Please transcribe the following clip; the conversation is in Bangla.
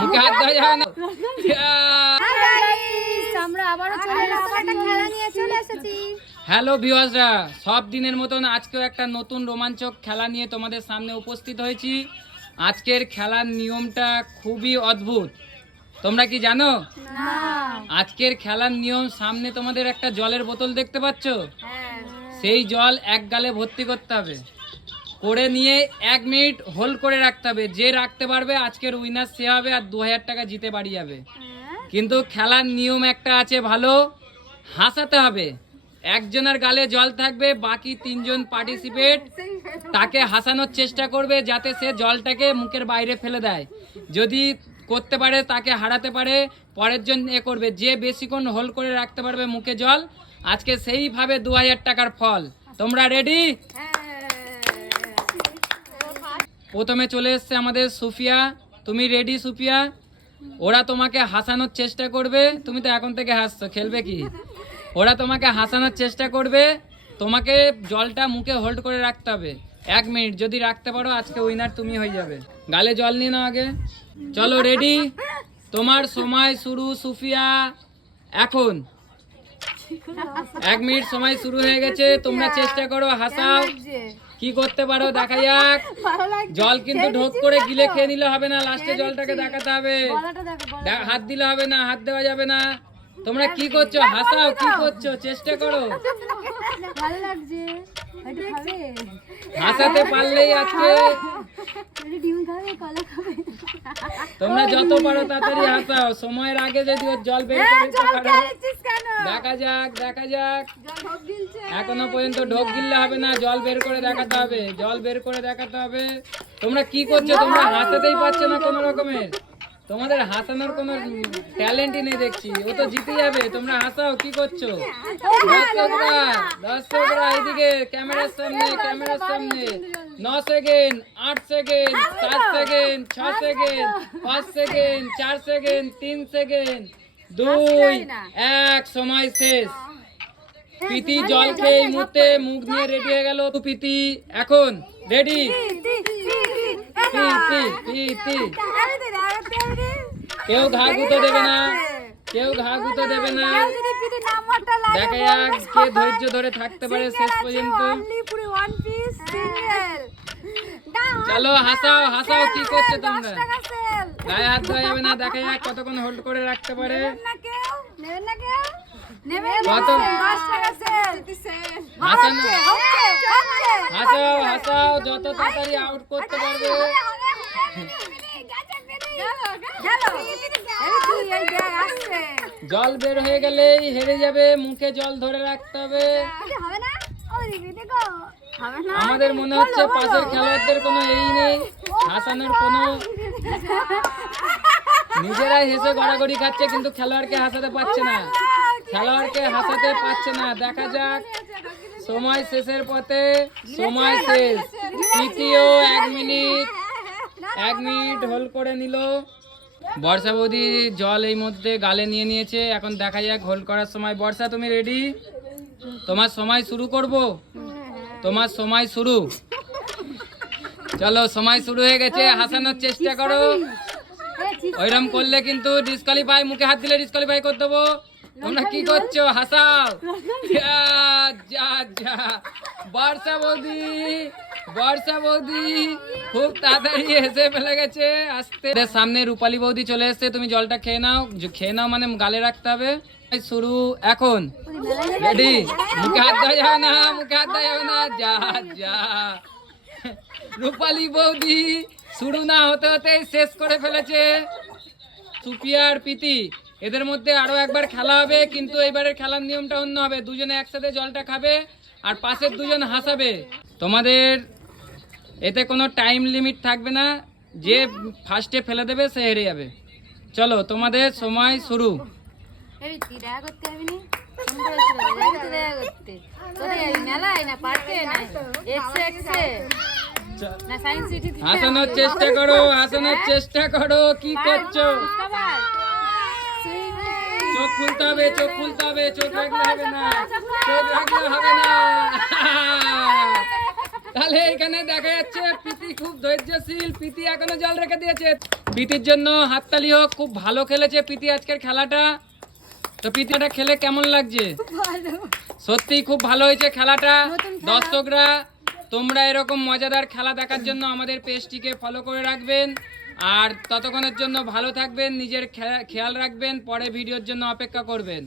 মুখে হাত দেওয়া যাবে না। হ্যালো ভিউয়ার্সরা, সব দিনের মতন আজকেও একটা নতুন রোমাঞ্চক খেলা নিয়ে তোমাদের সামনে উপস্থিত হয়েছি। আজকের খেলার নিয়মটা খুবই অদ্ভুত। তোমরা কি জানো? আজকের খেলার নিয়ম, সামনে তোমাদের একটা জলের বোতল দেখতে পাচ্ছ, সেই জল এক গালে ভর্তি করতে হবে, করে নিয়ে 1 মিনিট হোল্ড করে রাখতে হবে। যে রাখতে পারবে আজকের উইনার সে হবে, আর 2000 টাকা জিতে বাড়ি যাবে। কিন্তু খেলার নিয়ম একটা আছে ভালো, হাসাতে হবে। একজনের গালে জল থাকবে, বাকি 3 জন পার্টিসিপেট তাকে হাসানোর চেষ্টা করবে যাতে সে জলটাকে মুখের বাইরে ফেলে দেয়। যদি করতে পারে তাকে হারাতে পারে, পরের জন করবে। যে বেশিক্ষণ হোল্ড করে রাখতে পারবে মুখে জল, আজকে সেইভাবে 2000 টাকার ফল। তোমরা রেডি? প্রথমে চলে এসছে আমাদের সুফিয়া। তুমি রেডি সুফিয়া? ওরা তোমাকে হাসানোর চেষ্টা করবে। তুমি তো এখন থেকে হাসছো, খেলবে কি? ওরা তোমাকে হাসানোর চেষ্টা করবে, তোমাকে জলটা মুখে হোল্ড করে রাখতে হবে 1 মিনিট। যদি রাখতে পারো আজকে উইনার তুমি হয়ে যাবে। গালে জল নিয়ে নাও আগে। চলো রেডি, তোমার সময় শুরু সুফিয়া এখন। 1 মিনিট সময় শুরু হয়ে গেছে। তোমরা চেষ্টা করো, হাসাও। কি করতে পারো দেখা যাক। জল কিন্তু ঢোক করে গিলে খেয়ে নিলে হবে না, লাস্টে জলটাকে দেখাতে হবে। হাত দিলে হবে না, হাত দেওয়া যাবে না। তোমরা কি করছো? হাসাও। কি করছো? চেষ্টা করো। হাসাতে পারলেই আজকে তোমরা যত পারো তাড়াতাড়ি হাসাও। সময়ের আগে যদি ওর জল বের করে দিতে পারো। দেখা যাক, দেখা যাক। এখনো পর্যন্ত ঢোক গিললে হবে না, জল বের করে দেখাতে হবে, জল বের করে দেখাতে হবে। তোমরা কি করছো? তোমরা হাসাতেই পারছো না কোনো রকমের। তোমাদের হাসানোর কোনো ট্যালেন্টই নেই দেখছি। ও তো জিতে যাবে, তোমরা হাসাও। কি করছো? দর্শকরা এদিকে ক্যামেরার সামনে, ক্যামেরার সামনে। 9 second, 8 second, 7 second, 6 second, 5 second, 4 second, 3 second, 2, 1। সময় শেষ। প্রীতি জল খেয়ে এই মুহূর্তে মুখ নিয়ে রেডি হয়ে গেল। তো প্রীতি এখন রেডি? কেউ ঘা গুঁতো দেবে না, কেউ ঘা গুঁতো দেবে না। দেখা যাক কে ধৈর্য ধরে থাকতে পারে শেষ পর্যন্ত। চলো হাসাও, হাসাও। কি করছো তোমরা? গায়ে হাত দেওয়া যাবে না। দেখা যাক কতক্ষণ হোল্ড করে রাখতে পারে। হাসাও, হাসাও। যত তাড়াতাড়ি আউট করতে পারবে। জল বের হয়ে গেলেই হেরে যাবে। মুখে জল ধরে রাখতে হবে। আমাদের মনে হচ্ছে পাশের খেলোয়াড়দের কোনো এই নেই, হাসানোর কোনো। নিজেরাই হেসে গড়াগড়ি খাচ্ছে, কিন্তু খেলোয়াড়কে হাসাতে পারছে না, খেলোয়াড়কে হাসাতে পারছে না। দেখা যাক। সময় শেষের পথে, সময় শেষ। তৃতীয় 1 মিনিট, 1 মিনিট হোল্ড করে নিল। বর্ষা বৌদি জল এই মধ্যে গালে নিয়ে নিয়েছে। এখন দেখা যাক হোল্ড করার সময়। বর্ষা তুমি রেডি? তোমার সময় শুরু করব। তোমার সময় শুরু। চলো সময় শুরু হয়ে গেছে। হাসানোর চেষ্টা করো। ওইরকম করলে কিন্তু ডিসকোয়ালিফাই। মুখে হাত দিলে ডিসকোয়ালিফাই করে দেবো। তোমরা কি করছো? হাসাও। বর্ষা বৌদি, বর্ষা বৌদি খুব তাড়াতাড়ি হেসে ফেলে গেছে। আসতে সামনে রূপালী বৌদি চলে এসছে। তুমি জলটা খেয়ে নাও। খেয়ে নাও মানে গালে রাখতে হবে। শুরু এখন। রেডি? মুখে হাত দেওয়া যাবে না, মুখে হাত দেওয়া যাবে না। যা যা। রূপালী বৌদি শুরু না হতে হতে শেষ করে ফেলেছে। সুফিয়া আর প্রীতি, এদের মধ্যে আরো একবার খেলা হবে, কিন্তু এবারের খেলার নিয়মটা অন্য হবে। দুজনে একসাথে জলটা খাবে আর পাশের দুজন হাসাবে। তোমাদের এতে কোনো টাইম লিমিট থাকবে না। যে ফার্স্টে ফেলে দেবে সে হেরে যাবে। চলো তোমাদের সময় শুরু। হাসানোর চেষ্টা করো, হাসানোর চেষ্টা করো। কি করছো? চোখ খুলতে হবে, চোখ খুলতে হবে। চোখ রাখলে হবে না, চোখ রাখলে হবে না। তাহলে এখানে দেখা যাচ্ছে প্রীতি খুব ধৈর্যশীল। প্রীতি এখনো জল রেখে দিয়েছে। প্রীতির জন্য হাততালি হোক, খুব ভালো খেলেছে প্রীতি আজকের খেলাটা। তো প্রীতিটা খেলে কেমন লাগছে? সত্যিই খুব ভালো হয়েছে খেলাটা। দর্শকরা তোমরা এরকম মজাদার খেলা দেখার জন্য আমাদের পেজটিকে ফলো করে রাখবেন, আর ততক্ষণের জন্য ভালো থাকবেন, নিজের খেয়াল রাখবেন, পরে ভিডিওর জন্য অপেক্ষা করবেন।